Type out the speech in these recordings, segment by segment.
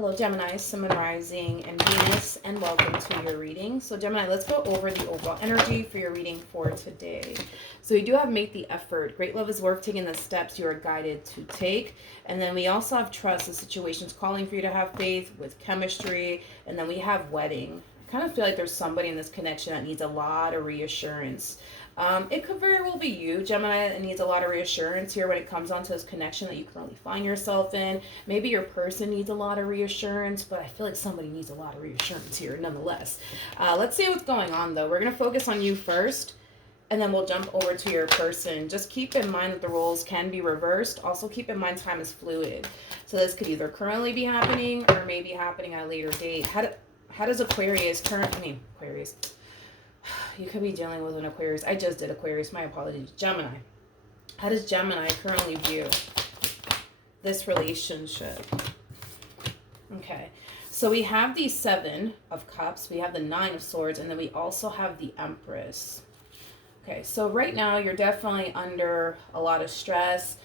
Hello, Gemini, Sun, Moon, Rising, and Venus, and welcome to your reading. So, Gemini, let's go over the overall energy for your reading for today. So, we do have make the effort. Great love is worth taking the steps you are guided to take. And then we also have trust. The situation's calling for you to have faith with chemistry. And then we have wedding. I kind of feel like there's somebody in this connection that needs a lot of reassurance. It could very well be you, Gemini, that needs a lot of reassurance here when it comes onto this connection that you currently find yourself in. Maybe your person needs a lot of reassurance, but I feel like somebody needs a lot of reassurance here nonetheless. Let's see what's going on, though. We're going to focus on you first, and then we'll jump over to your person. Just keep in mind that the roles can be reversed. Also, keep in mind time is fluid. So this could either currently be happening or maybe happening at a later date. How does Aquarius Aquarius. You could be dealing with an Aquarius. I just did Aquarius. My apologies. Gemini. How does Gemini currently view this relationship? Okay. So we have the Seven of Cups. We have the Nine of Swords. And then we also have the Empress. Okay. So right now you're definitely under a lot of stress.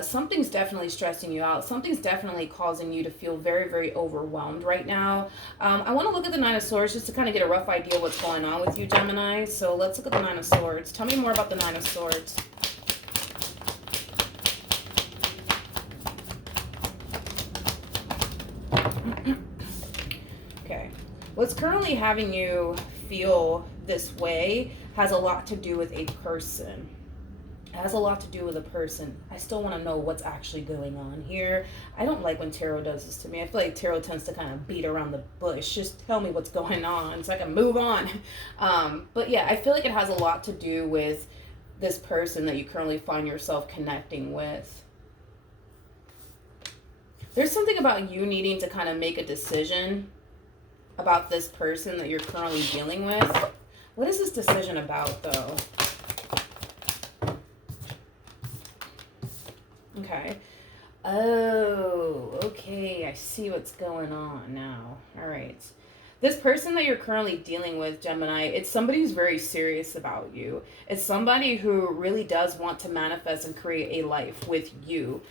Something's definitely stressing you out. Something's definitely causing you to feel very, very overwhelmed right now. I want to look at the Nine of Swords just to kind of get a rough idea of what's going on with you, Gemini. So let's look at the Nine of Swords. Tell me more about the Nine of Swords. Okay. What's currently having you feel this way has a lot to do with a person. Has a lot to do with a person. I still want to know what's actually going on here. I don't like when tarot does this to me. I feel like tarot tends to kind of beat around the bush. Just tell me what's going on so I can move on. But yeah, I feel like it has a lot to do with this person that you currently find yourself connecting with. There's something about you needing to kind of make a decision about this person that you're currently dealing with. What is this decision about, though? Okay. Oh, okay. I see what's going on now. All right. This person that you're currently dealing with, Gemini, it's somebody who's very serious about you. It's somebody who really does want to manifest and create a life with you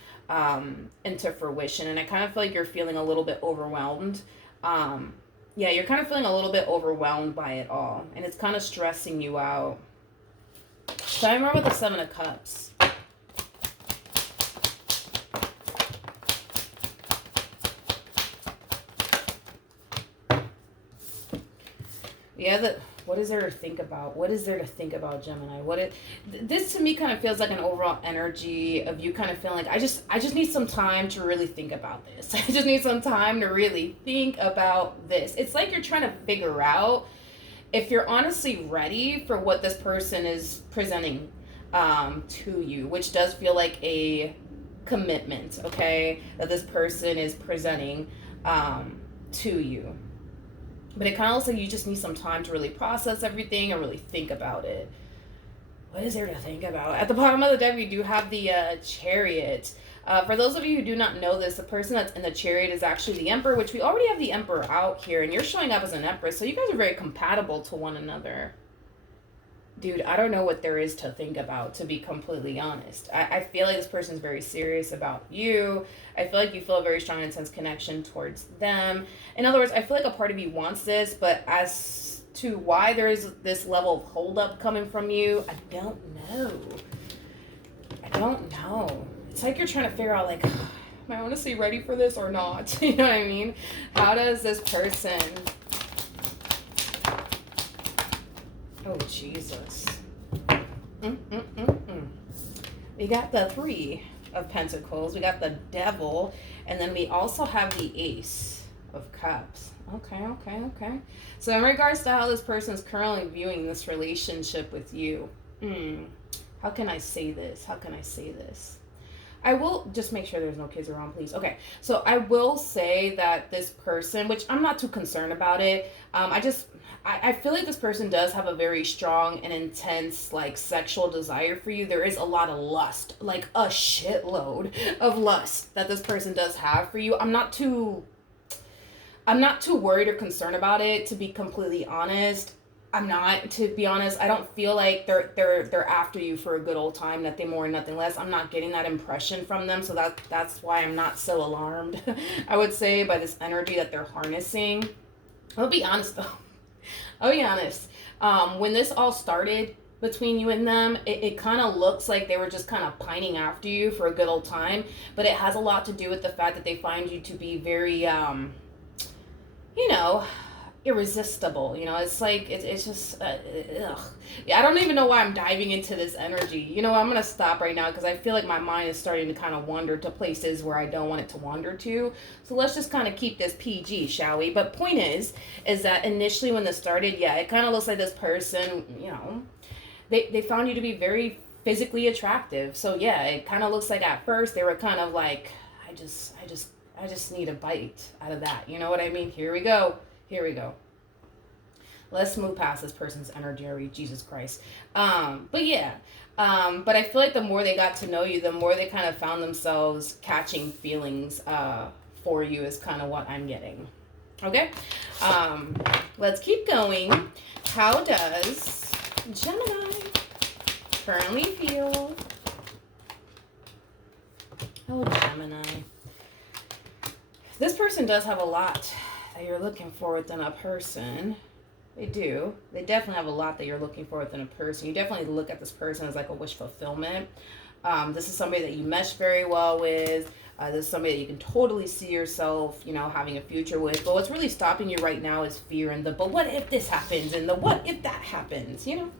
into fruition. And I kind of feel like you're feeling a little bit overwhelmed. Yeah, you're kind of feeling a little bit overwhelmed by it all. And it's kind of stressing you out. So I remember the Seven of Cups. Yeah, what is there to think about? What is there to think about, Gemini? This to me kind of feels like an overall energy of you kind of feeling like I just need some time to really think about this. I just need some time to really think about this. It's like you're trying to figure out if you're honestly ready for what this person is presenting to you, which does feel like a commitment, okay, that this person is presenting to you. But it kind of looks like you just need some time to really process everything and really think about it. What is there to think about? At the bottom of the deck, we do have the Chariot. For those of you who do not know this, the person that's in the Chariot is actually the Emperor, which we already have the Emperor out here, and you're showing up as an Empress, so you guys are very compatible to one another. Dude, I don't know what there is to think about, to be completely honest. I feel like this person's very serious about you. I feel like you feel a very strong, intense connection towards them. In other words, I feel like a part of you wants this, but as to why there's this level of holdup coming from you, I don't know. It's like you're trying to figure out, like, am I honestly ready for this or not? You know what I mean? How does this person... Oh, Jesus. We got the Three of Pentacles. We got the Devil. And then we also have the Ace of Cups. Okay. So in regards to how this person is currently viewing this relationship with you, how can I say this? I will just make sure there's no kids around, please. Okay, so I will say that this person, which I'm not too concerned about it, I feel like this person does have a very strong and intense, like, sexual desire for you. There is a lot of lust, like a shitload of lust that this person does have for you. I'm not too worried or concerned about it, to be completely honest. I'm not, to be honest. I don't feel like they're after you for a good old time, nothing more, nothing less. I'm not getting that impression from them, so that's why I'm not so alarmed. I would say by this energy that they're harnessing. I'll be honest though. I'll be honest. When this all started between you and them, it kind of looks like they were just kind of pining after you for a good old time, but it has a lot to do with the fact that they find you to be very, you know, irresistible. You know, it's like it's just ugh. Yeah, I don't even know why I'm diving into this energy. You know, I'm gonna stop right now because I feel like my mind is starting to kind of wander to places where I don't want it to wander to. So let's just kind of keep this PG, shall we? But point is that initially when this started, yeah, it kind of looks like this person, you know, they found you to be very physically attractive. So yeah, it kind of looks like at first they were kind of like, I just need a bite out of that. You know what I mean? Here we go. Let's move past this person's energy already. Jesus Christ. But yeah. But I feel like the more they got to know you, the more they kind of found themselves catching feelings for you is kind of what I'm getting. Okay? Let's keep going. How does Gemini currently feel? Oh, Gemini. This person does have a lot that you're looking for within a person. They do. They definitely have a lot that you're looking for within a person. You definitely look at this person as like a wish fulfillment. This is somebody that you mesh very well with. This is somebody that you can totally see yourself, you know, having a future with. But what's really stopping you right now is fear and the, but what if this happens? And the, what if that happens? You know,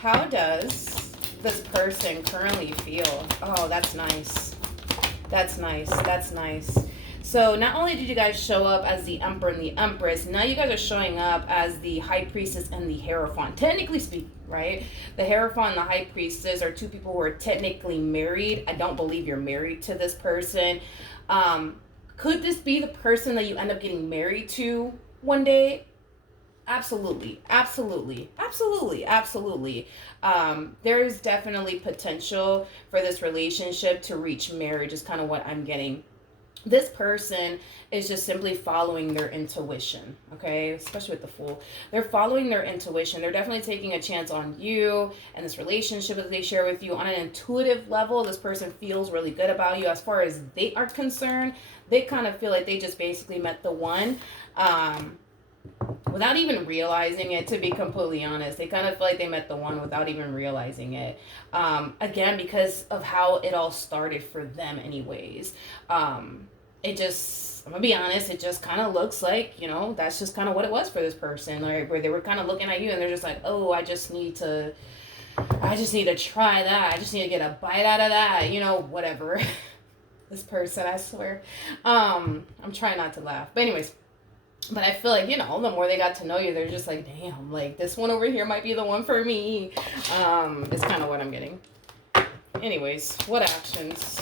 how does this person currently feel? Oh, that's nice. That's nice. That's nice. So not only did you guys show up as the Emperor and the Empress, now you guys are showing up as the High Priestess and the Hierophant. Technically speaking, right? The Hierophant and the High Priestess are two people who are technically married. I don't believe you're married to this person. Could this be the person that you end up getting married to one day? Absolutely. There's definitely potential for this relationship to reach marriage is kind of what I'm getting. This person is just simply following their intuition, okay? Especially with the Fool. They're following their intuition. They're definitely taking a chance on you and this relationship that they share with you. On an intuitive level, this person feels really good about you. As far as they are concerned, they kind of feel like they just basically met the one. Without even realizing it, to be completely honest. They kind of feel like they met the one without even realizing it. Again, because of how it all started for them anyways. It just, I'm gonna be honest, it just kind of looks like, you know, that's just kind of what it was for this person. Like, where they were kind of looking at you and they're just like, oh, I just need to try that. I just need to get a bite out of that, you know, whatever. This person, I swear. I'm trying not to laugh. But anyways, but I feel like, you know, the more they got to know you, they're just like, damn, like this one over here might be the one for me. It's kind of what I'm getting. Anyways, what actions?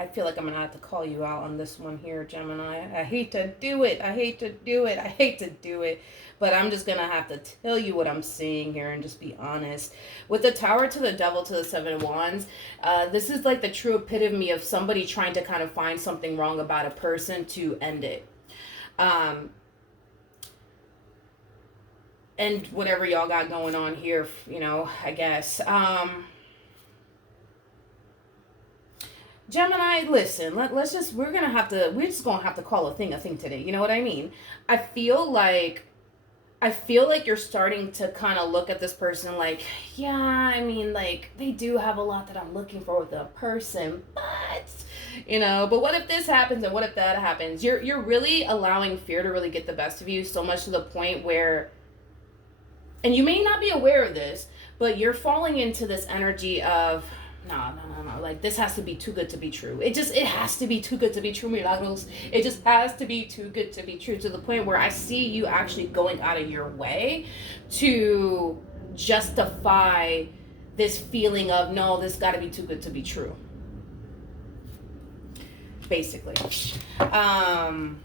I feel like I'm going to have to call you out on this one here, Gemini. I hate to do it. But I'm just going to have to tell you what I'm seeing here and just be honest. With the Tower to the Devil to the Seven of Wands, this is like the true epitome of somebody trying to kind of find something wrong about a person to end it. And whatever y'all got going on here, you know, I guess. Gemini, listen, we're just gonna have to call a thing today. You know what I mean? I feel like you're starting to kind of look at this person like, yeah, I mean, like, they do have a lot that I'm looking for with a person, but, you know, but what if this happens and what if that happens? You're really allowing fear to really get the best of you, so much to the point where, and you may not be aware of this, but you're falling into this energy of, no. Like, this has to be too good to be true. It has to be too good to be true, Milagros. It just has to be too good to be true, to the point where I see you actually going out of your way to justify this feeling of, no, this got to be too good to be true. Basically. I'm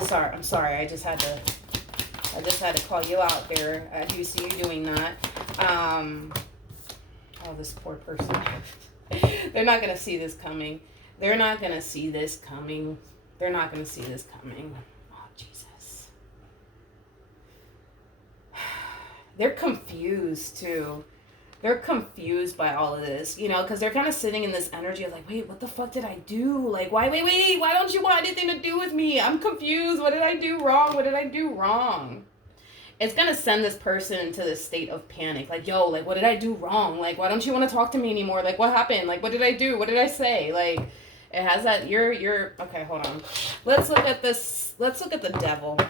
sorry. I just had to call you out there. I do see you doing that. Um, oh, this poor person. They're not going to see this coming. They're not going to see this coming. They're not going to see this coming. Oh, Jesus. They're confused, too. They're confused by all of this, you know, because they're kind of sitting in this energy of like, wait, what the fuck did I do? Like, why don't you want anything to do with me? I'm confused. What did I do wrong? What did I do wrong? It's going to send this person into this state of panic. Like, yo, like, what did I do wrong? Like, why don't you want to talk to me anymore? Like, what happened? Like, what did I do? What did I say? Like, it has that, okay, hold on. Let's look at this. Let's look at the devil.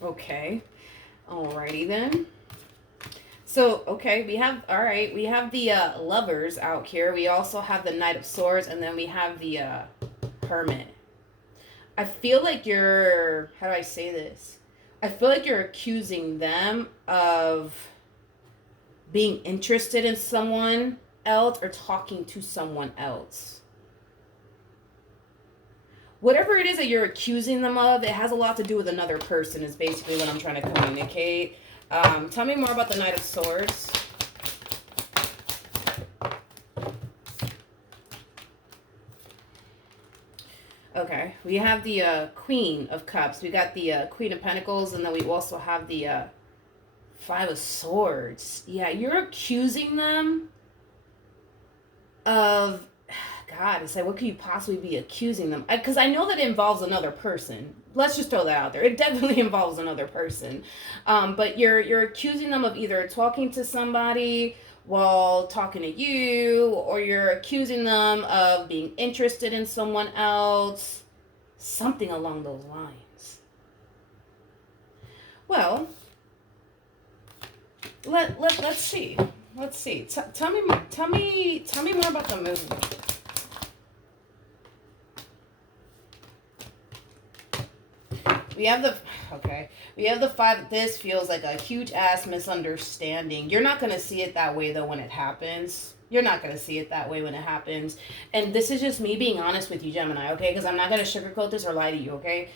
Okay. Alrighty then. So, okay, we have the lovers out here. We also have the Knight of Swords, and then we have the Hermit. I feel like how do I say this? I feel like you're accusing them of being interested in someone else or talking to someone else. Whatever it is that you're accusing them of, it has a lot to do with another person is basically what I'm trying to communicate. Tell me more about the Knight of Swords. Okay, we have the Queen of Cups. We got the Queen of Pentacles, and then we also have the Five of Swords. Yeah, you're accusing them of... God, it's like, what could you possibly be accusing them? Because I know that it involves another person. Let's just throw that out there. It definitely involves another person. But you're accusing them of either talking to somebody while talking to you, or you're accusing them of being interested in someone else. Something along those lines. Well, let's see. Let's see. Tell me more about the moon. We have the five. This feels like a huge ass misunderstanding. You're not going to see it that way, though, when it happens. You're not going to see it that way when it happens. And this is just me being honest with you, Gemini, okay? Because I'm not going to sugarcoat this or lie to you, okay?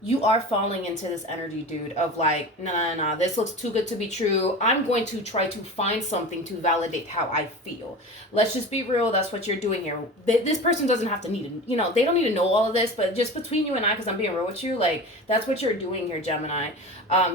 You are falling into this energy, dude, of like, nah, this looks too good to be true. I'm going to try to find something to validate how I feel. Let's just be real. That's what you're doing here. This person doesn't have to they don't need to know all of this, but just between you and I, because I'm being real with you, like, that's what you're doing here, Gemini.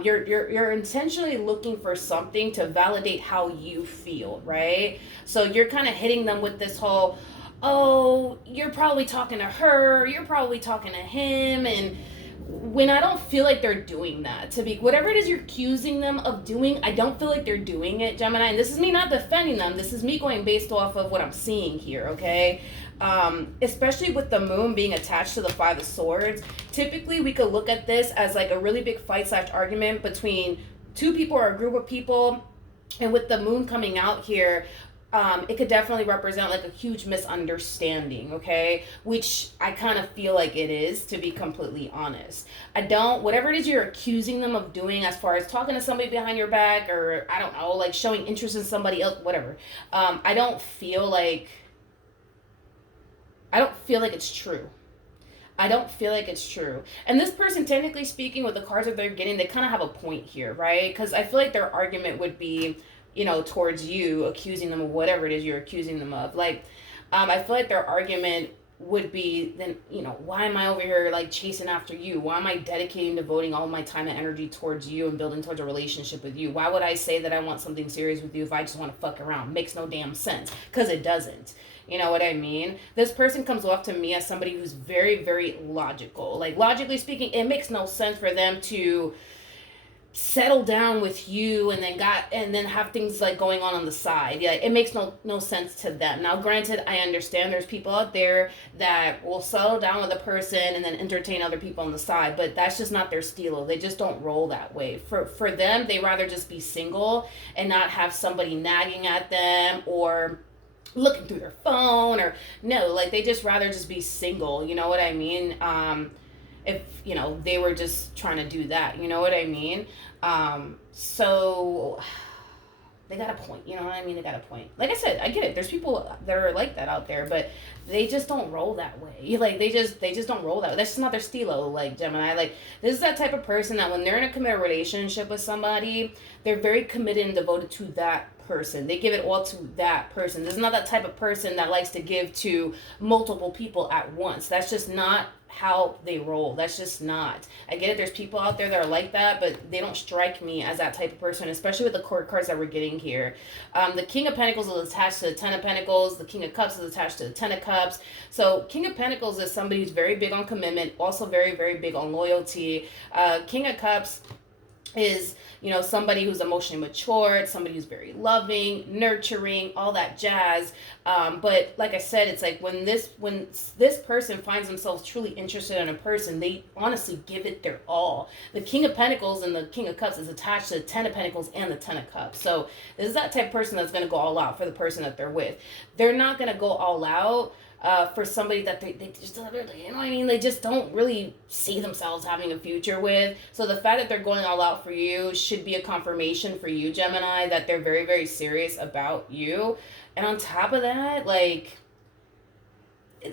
You're intentionally looking for something to validate how you feel, right? So you're kind of hitting them with this whole, oh, you're probably talking to her, you're probably talking to him, and when I don't feel like they're doing that, whatever it is you're accusing them of doing, I don't feel like they're doing it, Gemini. And this is me not defending them. This is me going based off of what I'm seeing here, okay? Especially with the moon being attached to the Five of Swords. Typically, we could look at this as like a really big fight/argument between two people or a group of people. And with the moon coming out here, it could definitely represent like a huge misunderstanding, okay? Which I kind of feel like it is, to be completely honest. Whatever it is you're accusing them of doing as far as talking to somebody behind your back, or I don't know, like showing interest in somebody else, whatever. I don't feel like it's true. I don't feel like it's true. And this person, technically speaking, with the cards that they're getting, they kind of have a point here, right? Because I feel like their argument would be, towards you, accusing them of whatever it is you're accusing them of. Like, I feel like their argument would be, then, why am I over here, like, chasing after you? Why am I devoting all my time and energy towards you and building towards a relationship with you? Why would I say that I want something serious with you if I just want to fuck around? Makes no damn sense, because it doesn't. You know what I mean? This person comes off to me as somebody who's very, very logical. Like, logically speaking, it makes no sense for them to settle down with you and then have things like going on the side. Yeah, it makes no sense to them. Now, granted, I understand there's people out there that will settle down with a person and then entertain other people on the side, but that's just not their stilo. They just don't roll that way. For them, they rather just be single and not have somebody nagging at them or looking through their phone, or no, like, they just rather just be single. You know what I mean? If they were just trying to do that, you know what I mean? So they got a point. You know what I mean? They got a point. Like I said, I get it. There's people that are like that out there, but they just don't roll that way. Like they just don't roll that way. That's just not their stilo. Like Gemini, like this is that type of person that when they're in a committed relationship with somebody, they're very committed and devoted to that person. They give it all to that person. This is not that type of person that likes to give to multiple people at once. That's just not how they roll. That's just not. I get it. There's people out there that are like that, but they don't strike me as that type of person, especially with the court cards that we're getting here. The King of Pentacles is attached to the Ten of Pentacles. The King of Cups is attached to the Ten of Cups. So King of Pentacles is somebody who's very big on commitment, also very, very big on loyalty. King of Cups is, you know, somebody who's emotionally mature, somebody who's very loving, nurturing, all that jazz. But like I said, it's like when this person finds themselves truly interested in a person, they honestly give it their all. The King of Pentacles and the King of Cups is attached to the Ten of Pentacles and the Ten of Cups. So this is that type of person that's going to go all out for the person that they're with. They're not going to go all out for somebody that they just, you know what I mean? They just don't really see themselves having a future with. So the fact that they're going all out for you should be a confirmation for you, Gemini, that they're very, very serious about you. And on top of that, like,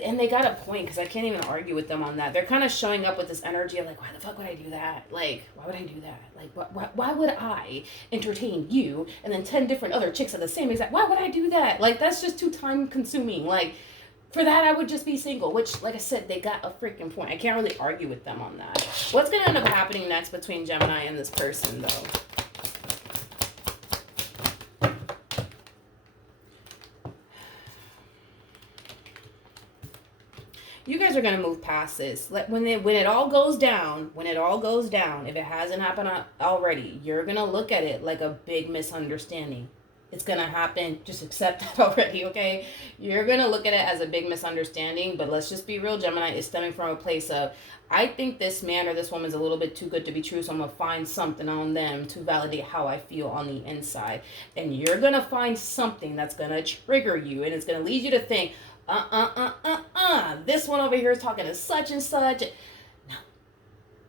and they got a point, because I can't even argue with them on that. They're kind of showing up with this energy of like, why the fuck would I do that? Like, why would I do that? Like, why would I entertain you and then 10 different other chicks at the same exact, why would I do that? Like, that's just too time consuming. Like, for that, I would just be single, which, like I said, they got a freaking point. I can't really argue with them on that. What's going to end up happening next between Gemini and this person, though? You guys are going to move past this. When it all goes down, if it hasn't happened already, you're going to look at it like a big misunderstanding. It's going to happen. Just accept that already, okay? You're going to look at it as a big misunderstanding, but let's just be real, Gemini. It's stemming from a place of, I think this man or this woman's a little bit too good to be true, so I'm going to find something on them to validate how I feel on the inside. And you're going to find something that's going to trigger you, and it's going to lead you to think, this one over here is talking to such and such.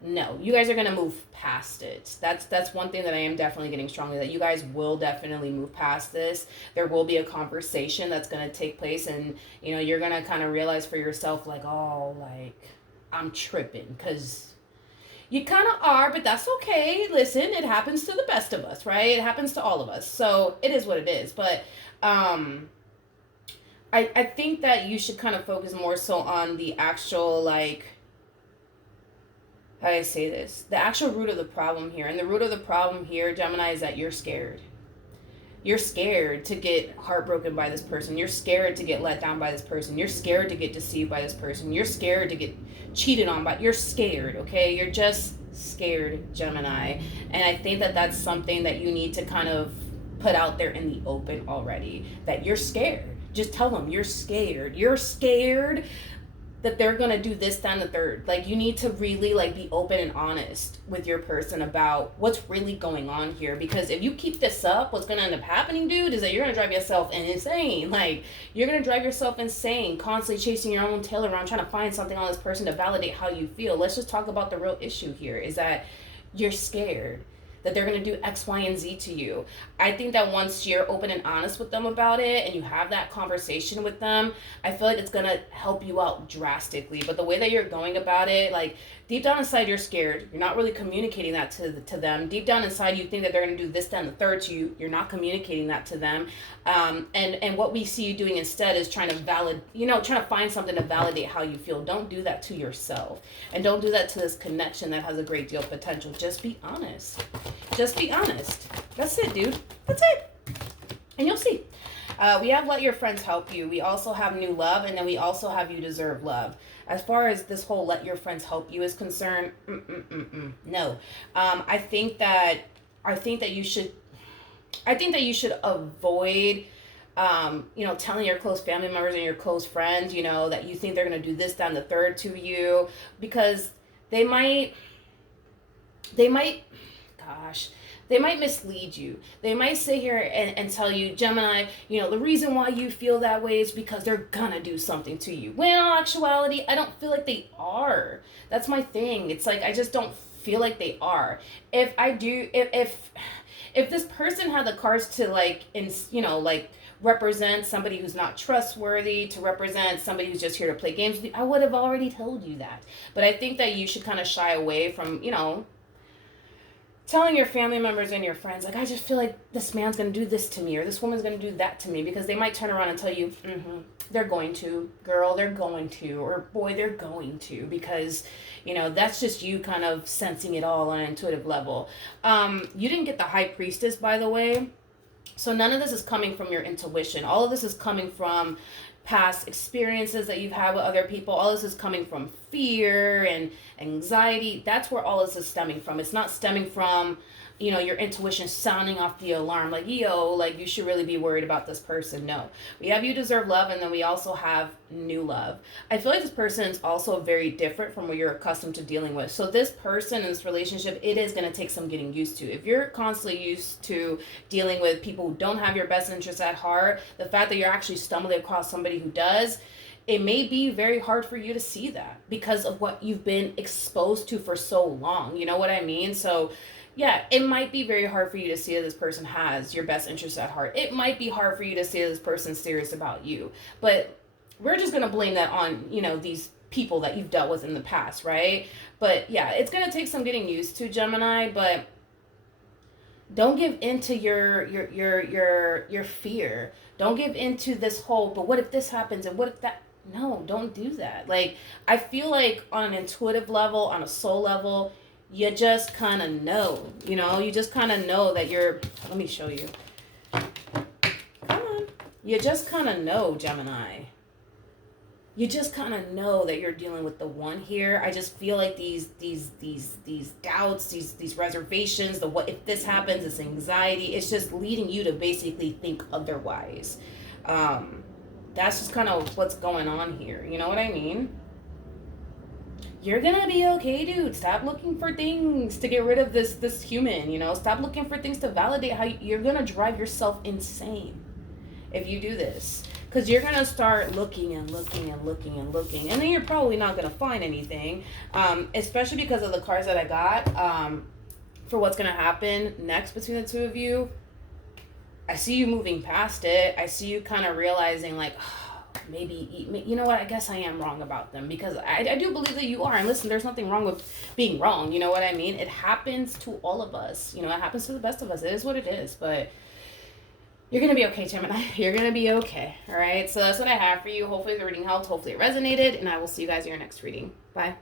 No, you guys are going to move past it. That's one thing that I am definitely getting strongly, that you guys will definitely move past this. There will be a conversation that's going to take place, and, you know, you're going to kind of realize for yourself, like, oh, like, I'm tripping, because you kind of are, but that's okay. Listen, it happens to the best of us, right? It happens to all of us. So it is what it is. But I think that you should kind of focus more so on the actual, like, how do I say this? The actual root of the problem here. And the root of the problem here, Gemini, is that you're scared. You're scared to get heartbroken by this person. You're scared to get let down by this person. You're scared to get deceived by this person. You're scared to get cheated on by. You're scared, okay? You're just scared, Gemini. And I think that that's something that you need to kind of put out there in the open already. That you're scared. Just tell them you're scared. You're scared that they're going to do this, that, and the third. Like, you need to really, like, be open and honest with your person about what's really going on here. Because if you keep this up, what's going to end up happening, dude, is that you're going to drive yourself insane. Like, you're going to drive yourself insane, constantly chasing your own tail around, trying to find something on this person to validate how you feel. Let's just talk about the real issue here, is that you're scared that they're going to do X, Y, and Z to you. I think that once you're open and honest with them about it, and you have that conversation with them, I feel like it's going to help you out drastically. But the way that you're going about it, like, deep down inside, you're scared. You're not really communicating that to them. Deep down inside, you think that they're going to do this, that, and the third to you. You're not communicating that to them. And what we see you doing instead is trying to find something to validate how you feel. Don't do that to yourself. And don't do that to this connection that has a great deal of potential. Just be honest. Just be honest. That's it, dude. That's it. And you'll see. We have let your friends help you. We also have new love, and then we also have you deserve love. As far as this whole let your friends help you is concerned, no. I think that you should avoid, telling your close family members and your close friends, that you think they're going to do this, that, and the third to you, because they might mislead you. They might sit here and tell you, Gemini, the reason why you feel that way is because they're gonna do something to you. When in all actuality, I don't feel like they are. That's my thing. It's like, I just don't feel like they are. If if this person had the cards to like, like represent somebody who's not trustworthy, to represent somebody who's just here to play games with you, I would have already told you that. But I think that you should kind of shy away from, telling your family members and your friends, like, I just feel like this man's going to do this to me, or this woman's going to do that to me, because they might turn around and tell you, they're going to, girl, they're going to, or boy, they're going to, because, that's just you kind of sensing it all on an intuitive level. You didn't get the High Priestess, by the way. So none of this is coming from your intuition. All of this is coming from past experiences that you've had with other people. All this is coming from fear and anxiety. That's where all this is stemming from. It's not stemming from, your intuition sounding off the alarm, like, like you should really be worried about this person. No. We have you deserve love, and then we also have new love. I feel like this person is also very different from what you're accustomed to dealing with. So this person in this relationship, it is going to take some getting used to. If you're constantly used to dealing with people who don't have your best interests at heart, the fact that you're actually stumbling across somebody who does, it may be very hard for you to see that because of what you've been exposed to for so long. You know what I mean? So yeah, it might be very hard for you to see that this person has your best interests at heart. It might be hard for you to see that this person's serious about you. But we're just going to blame that on, these people that you've dealt with in the past, right? But yeah, it's going to take some getting used to, Gemini, but don't give into your fear. Don't give into this whole, but what if this happens and what if that? No, don't do that. Like, I feel like on an intuitive level, on a soul level, you just kind of know, you just kind of know that let me show you. Come on. You just kind of know, Gemini. You just kind of know that you're dealing with the one here. I just feel like these doubts, these reservations, the what if this happens, this anxiety, it's just leading you to basically think otherwise. That's just kind of what's going on here. You know what I mean? You're gonna be okay, dude. Stop looking for things to get rid of this human, Stop looking for things to validate how you're gonna drive yourself insane if you do this. Because you're gonna start looking and looking and looking and looking, and then you're probably not gonna find anything, especially because of the cards that I got for what's gonna happen next between the two of you. I see you moving past it. I see you kind of realizing, like, maybe, you know what, I guess I am wrong about them, because I do believe that you are. And listen, there's nothing wrong with being wrong, you know what I mean? It happens to all of us, it happens to the best of us. It is what it is, but you're going to be okay, Gemini. You're going to be okay, all right? So that's what I have for you. Hopefully the reading helped. Hopefully it resonated, and I will see you guys in your next reading. Bye.